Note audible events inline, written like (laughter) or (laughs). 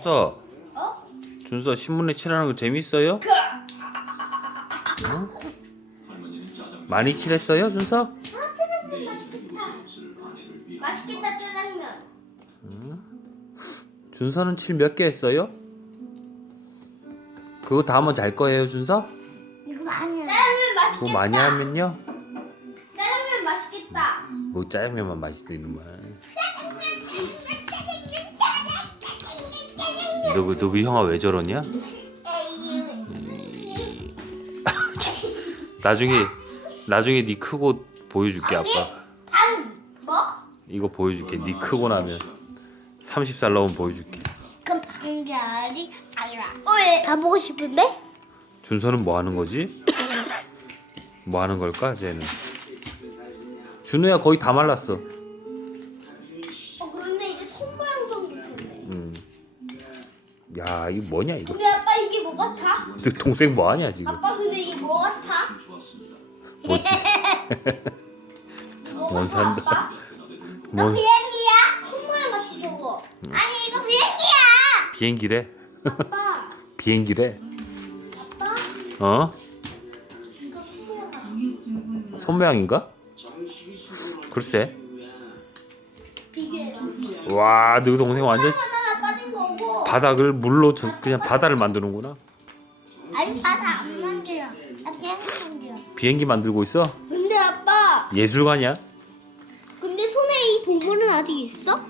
준서, 어? 준서 신문에 칠하는 거 재밌어요? 어? 많이 칠했어요, 준서? 아, 짜장면 맛있겠다. 맛있겠다, 짜장면. 준서는 칠 몇 개 했어요? 그거 다 하면 잘 거예요, 준서? 이거 많이 짜장면 맛있겠다. 그거 많이 하면요? 짜장면 맛있겠다. 뭐 짜장면만 맛있어 이놈아. 너그 너그 형아 왜 저러냐? 나중에 나중에 네 크고 보여줄게 아빠. 방 뭐? 이거 보여줄게. 네 크고 나면 30살 나오면 보여줄게. 그럼 방결이 아니라. 왜? 가보고 싶은데? 준서는 뭐 하는 거지? 뭐 하는 걸까, 쟤는? 준우야 거의 다 말랐어. 어 야, 이거 뭐냐 이거? 우리 아빠 이게 뭐 같아? 너 동생 뭐 하냐 지금? 아빠 근데 이게 뭐 같아? 뭐지? 뭐 뭔 같아, 산다. 아빠? 뭔 비행기야? 손 모양 같이 저거. 아니 이거 비행기야. 비행기래? 아빠. (laughs) 비행기래? 아빠. 어? 이거 손 모양 같아. 손 모양인가? 글쎄. 비교해. 와, 너 동생 완전. 바닥을 물로 저, 그냥 바다를 만드는구나. 아니 바다 안 만져요. 나 비행기 만져요. 비행기 만들고 있어? 근데 아빠, 예술가냐? 근데 손에 이 동물은 아직 있어?